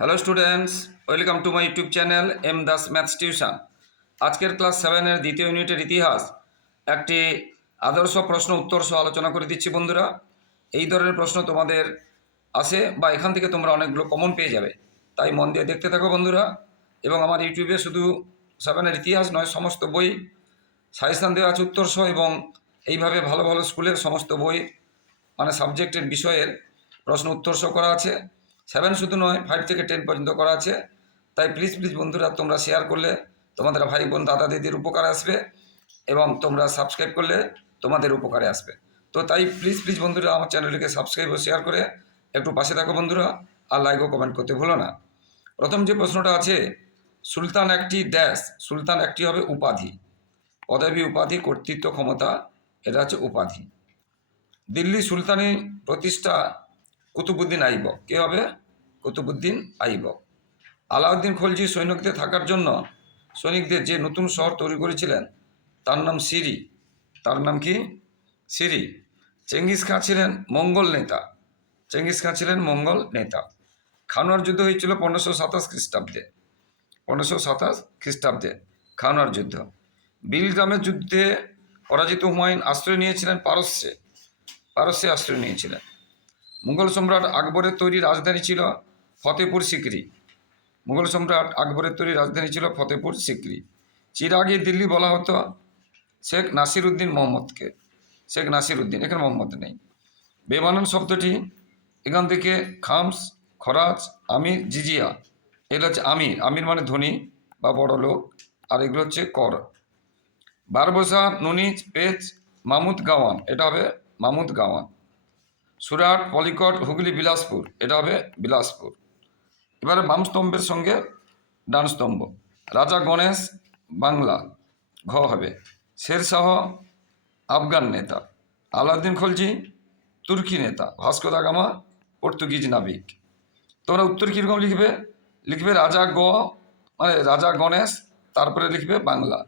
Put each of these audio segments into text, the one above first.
Hello students welcome to my YouTube channel M Das maths tuition আজকের class সেভেনের দ্বিতীয় ইউনিটের ইতিহাস। একটি আদর্শ প্রশ্ন উত্তর সহ আলোচনা করে দিচ্ছি বন্ধুরা। এই ধরনের প্রশ্ন তোমাদের আসে বা এখান থেকে তোমরা অনেকগুলো কমন পেয়ে যাবে। তাই মন দিয়ে দেখতে থাকো বন্ধুরা। এবং আমার ইউটিউবে শুধু সেভেনের ইতিহাস নয়, সমস্ত বই সাজেশান দেওয়া আছে উত্তর সহ এবং এইভাবে ভালো ভালো স্কুলের সমস্ত বই মানে সাবজেক্টের বিষয়ের প্রশ্ন উত্তর সহ করা আছে। সেভেন শুধু নয় ফাইভ থেকে টেন পর্যন্ত করা আছে। তাই প্লিজ প্লিজ বন্ধুরা, তোমরা শেয়ার করলে তোমাদের ভাই বোন, দাদা দিদির উপকারে আসবে এবং তোমরা সাবস্ক্রাইব করলে তোমাদের উপকারে আসবে। তো তাই প্লিজ প্লিজ বন্ধুরা, আমার চ্যানেলটিকে সাবস্ক্রাইব ও শেয়ার করে একটু পাশে থাকো বন্ধুরা আর লাইক ও কমেন্ট করতে ভুলো না। প্রথম যে প্রশ্নটা আছে, সুলতান একটি ড্যাশ সুলতান একটি হবে উপাধি। পদবী উপাধি, কর্তৃত্ব ক্ষমতা, এটা হচ্ছে উপাধি। দিল্লি সুলতানি প্রতিষ্ঠা কুতুবুদ্দিন আইবক। কে হবে? কুতুবুদ্দিন আইবক। আলাউদ্দিন খলজি সৈনিকদের থাকার জন্য সৈনিকদের যে নতুন শহর তৈরি করেছিলেন, তার নাম সিরি। তার নাম কি? সিরি। চেঙ্গিস খাঁ ছিলেন মঙ্গল নেতা। চেঙ্গিস খাঁ ছিলেন মঙ্গল নেতা। খানোয়ার যুদ্ধ হয়েছিল পনেরোশো সাতাশ খ্রিস্টাব্দে। পনেরোশো সাতাশ খ্রিস্টাব্দে খানোয়ার যুদ্ধ। বিলগ্রামের যুদ্ধে পরাজিত হুমায়ুন আশ্রয় নিয়েছিলেন পারস্যে। পারস্যে আশ্রয় নিয়েছিলেন। মুঘল সম্রাট আকবরের তৈরি রাজধানী ছিল ফতেপুর সিকরি। মুঘল সম্রাট আকবরের তৈরি রাজধানী ছিল ফতেপুর সিকরি। চিরাগে দিল্লি বলা হতো শেখ নাসির উদ্দিন মোহাম্মদকে। শেখ নাসির উদ্দিন এখানে মোহাম্মদ নেই। বেমানন শব্দটি এখান থেকে খামস, খরাজ, আমির, জিজিয়া এটা হচ্ছে আমির। আমির মানে ধনী বা বড় লোক, আর এগুলো হচ্ছে কর। Barbosa Nuniz Paes Mahmud Gawan, এটা হবে মামুদ গাওয়ান। সুরাট, পলিকট, হুগলি, বিলাসপুর। এটা হবে বিলাসপুর। এবারে বাম স্তম্ভের সঙ্গে ডান স্তম্ভ রাজা গণেশ, বাংলা। ঘ হবে। শেরশাহ, আফগান নেতা। আলাউদ্দিন খলজি, তুর্কি নেতা। ভাস্কো দা গামা, পর্তুগিজ নাবিক। তোমরা উত্তর কীরকম লিখবে? লিখবে রাজা গ মানে রাজা গণেশ, তারপরে লিখবে বাংলা।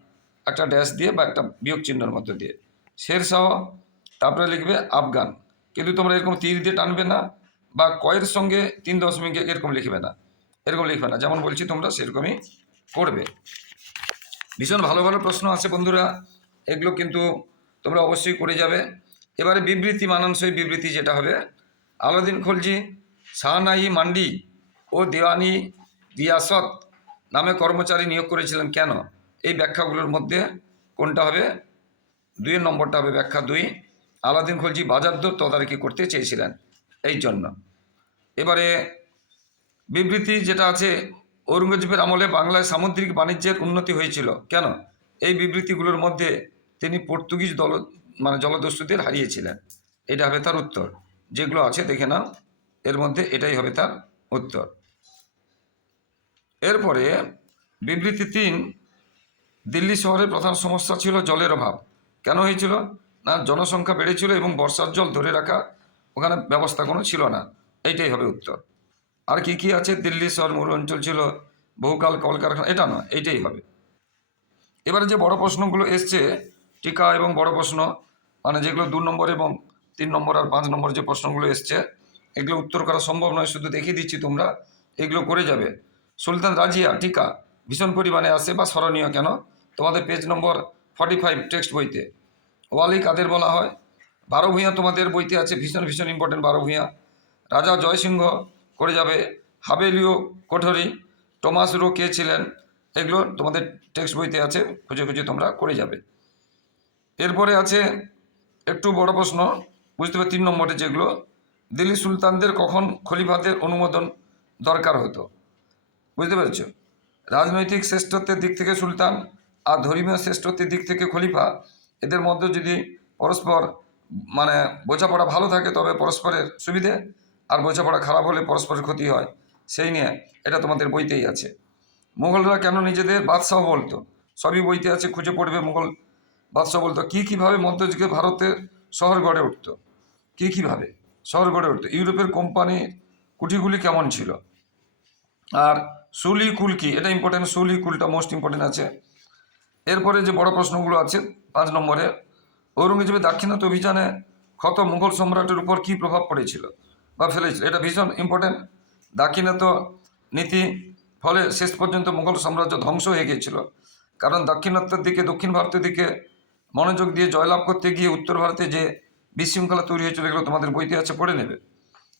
একটা ড্যাশ দিয়ে বা একটা বিয়োগ চিহ্নের মধ্যে দিয়ে। শেরশাহ, তারপরে লিখবে আফগান। কিন্তু তোমরা এরকম তীর দিয়ে টানবে না বা কয়ের সঙ্গে তিন দশমিক এরকম লিখবে না। এরকম লিখবে না। যেমন বলছি, তোমরা সেরকমই করবে। ভীষণ ভালো ভালো প্রশ্ন আছে বন্ধুরা। এগুলো কিন্তু তোমরা অবশ্যই করে যাবে। এবারে বিবৃতি, মানানসই বিবৃতি যেটা হবে। আলাউদ্দিন খলজি শাহনাই মান্ডি ও দেওয়ানি রিয়াসত নামে কর্মচারী নিয়োগ করেছিলেন কেন? এই ব্যাখ্যাগুলোর মধ্যে কোনটা হবে? দুই নম্বরটা হবে ব্যাখ্যা দুই। আলাউদ্দিন খলজি বাজার দর তদারকি করতে চেয়েছিলেন এই জন্য। এবারে বিবৃতি যেটা আছে, ঔরঙ্গজেবের আমলে বাংলায় সামুদ্রিক বাণিজ্যের উন্নতি হয়েছিল। কেন? এই বিবৃতিগুলোর মধ্যে তিনি পর্তুগিজ দল মানে জলদস্যুদের হারিয়েছিলেন। এটা হবে তার উত্তর। যেগুলো আছে দেখে নাও। এর মধ্যে এটাই হবে তার উত্তর। এরপরে বিবৃতি তিন, দিল্লি শহরের প্রধান সমস্যা ছিল জলের অভাব। কেন হয়েছিল? না জনসংখ্যা বেড়েছিল এবং বর্ষার জল ধরে রাখা ওখানে ব্যবস্থা কোনো ছিল না। এইটাই হবে উত্তর। আর কি কি আছে? দিল্লি শহর মরু অঞ্চল ছিল, বহুকাল কলকারখানা, এটা নয়, এইটাই হবে। এবারে যে বড় প্রশ্নগুলো এসছে, টিকা এবং বড় প্রশ্ন মানে যেগুলো দু নম্বর এবং তিন নম্বর আর পাঁচ নম্বর যে প্রশ্নগুলো এসছে, এগুলো উত্তর করা সম্ভব নয়, শুধু দেখিয়ে দিচ্ছি তোমরা, এগুলো করে যাবে। সুলতান রাজিয়া, টিকা, ভীষণ পরিমাণে আসে বা স্মরণীয় কেন? তোমাদের page number forty five text বইতে। ওয়ালি কাদের বলা হয়? বারো ভূঁইয়া তোমাদের বইতে আছে, ভীষণ ভীষণ ইম্পর্টেন্ট বারো ভূঁইয়া। রাজা জয়সিংহ করে যাবে হাবেলিও কোঠরি। টমাস রো কে ছিলেন? এগুলো তোমাদের টেক্সট বইতে আছে, খুঁজে খুঁজে তোমরা করে যাবে। এরপরে আছে একটু বড় প্রশ্ন, বুঝতে পারি তিন নম্বরে যেগুলো। দিল্লি সুলতানদের কখন খলিফাদের অনুমোদন দরকার হতো? বুঝতে পেরেছ? রাজনৈতিক শ্রেষ্ঠত্বের দিক থেকে সুলতান আর ধর্মীয় শ্রেষ্ঠত্বের দিক থেকে খলিফা এদের মধ্যে যদি পরস্পর মানে বোঝাপড়া ভালো থাকে, তবে পরস্পরের সুবিধে, আর বোঝাপড়া খারাপ হলে পরস্পরের ক্ষতি হয়। সেই নিয়ে এটা তোমাদের বইতেই আছে। মুঘলরা কেন নিজেদের বাদশাহ বলতো? সবই বইতে আছে, খুঁজে পড়বে মুঘল বাদশাহ বলতো, কী কীভাবে মধ্যযুগে ভারতের শহর গড়ে উঠতো? কী কীভাবে শহর গড়ে উঠতো? ইউরোপের কোম্পানির কুঠিগুলি কেমন ছিল? আর সুলি কুল কি? এটা ইম্পর্টেন্ট সুলি কুলটা মোস্ট ইম্পর্টেন্ট আছে। এরপরে যে বড় প্রশ্নগুলো আছে, পাঁচ নম্বরে, ঔরঙ্গজেবের দাক্ষিণাত্য অভিযানে ক্ষত মুঘল সম্রাটের উপর কী প্রভাব পড়েছিল বা ফেলেছিল? এটা ভীষণ ইম্পর্টেন্ট দাক্ষিণাত্য নীতি ফলে শেষ পর্যন্ত মুঘল সাম্রাজ্য ধ্বংস হয়ে গিয়েছিল। কারণ দাক্ষিণাত্যের দিকে, দক্ষিণ ভারতের দিকে মনোযোগ দিয়ে জয়লাভ করতে গিয়ে উত্তর ভারতে যে বিশৃঙ্খলা তৈরি হয়েছিল, এগুলো তোমাদের বইতে আছে, পড়ে নেবে।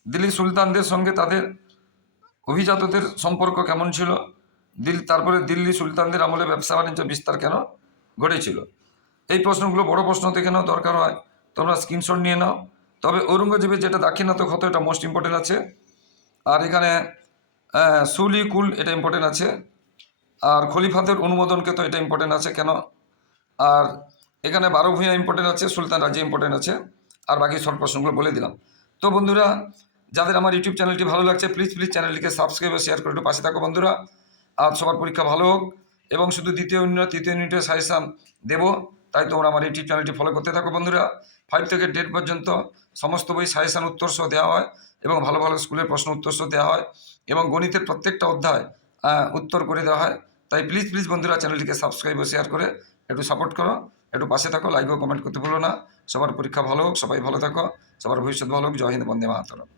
দিল্লি সুলতানদের সঙ্গে তাদের অভিজাতদের সম্পর্ক কেমন ছিল? দিল তারপরে দিল্লি সুলতানদের আমলে ব্যবসা বাণিজ্য বিস্তার কেন ঘটেছিল? এই প্রশ্নগুলো বড় প্রশ্ন থেকে নাও দরকার হয়? তোমরা স্ক্রিনশট নিয়ে নাও। তবে ঔরঙ্গজেবের যেটা দাক্ষিণাত্য ক্ষত, এটা মোস্ট ইম্পর্টেন্ট আছে। আর এখানে সুলি, কুল, এটা ইম্পর্টেন্ট আছে। আর খলিফাদের অনুমোদনকে তো এটা ইম্পর্টেন্ট আছে, কেন? আর এখানে বারো ভূঁইয়া ইম্পর্টেন্ট আছে, সুলতান রাজ্যে ইম্পর্টেন্ট আছে। আর বাকি সব প্রশ্নগুলো বলে দিলাম। তো বন্ধুরা, যাদের আমার ইউটিউব চ্যানেলটি ভালো লাগছে প্লিজ প্লিজ চ্যানেলটিকে সাবস্ক্রাইব ও শেয়ার করে একটু পাশে থাকো বন্ধুরা। আর সবার পরীক্ষা ভালো হোক এবং শুধু দ্বিতীয় ইউনিট তৃতীয় ইউনিটের সাজেশান দেবো। তাই তোমরা আমার ইউটিউব চ্যানেলটি ফলো করতে থাকো বন্ধুরা। ফাইভ থেকে টেন পর্যন্ত সমস্ত বই সাজেশান উত্তর সহ দেওয়া হয় এবং ভালো ভালো স্কুলের প্রশ্ন উত্তর সহ দেওয়া হয় এবং গণিতের প্রত্যেকটা অধ্যায় উত্তর করে দেওয়া হয়। তাই প্লিজ প্লিজ বন্ধুরা চ্যানেলটিকে সাবস্ক্রাইব ও শেয়ার করে একটু সাপোর্ট করো। একটু পাশে থাকো লাইক ও কমেন্ট করতে ভুলো না। সবার পরীক্ষা ভালো হোক, সবাই ভালো থাকো। সবার ভবিষ্যৎ ভালো হোক। জয় হিন্দ, বন্দে মাতরম।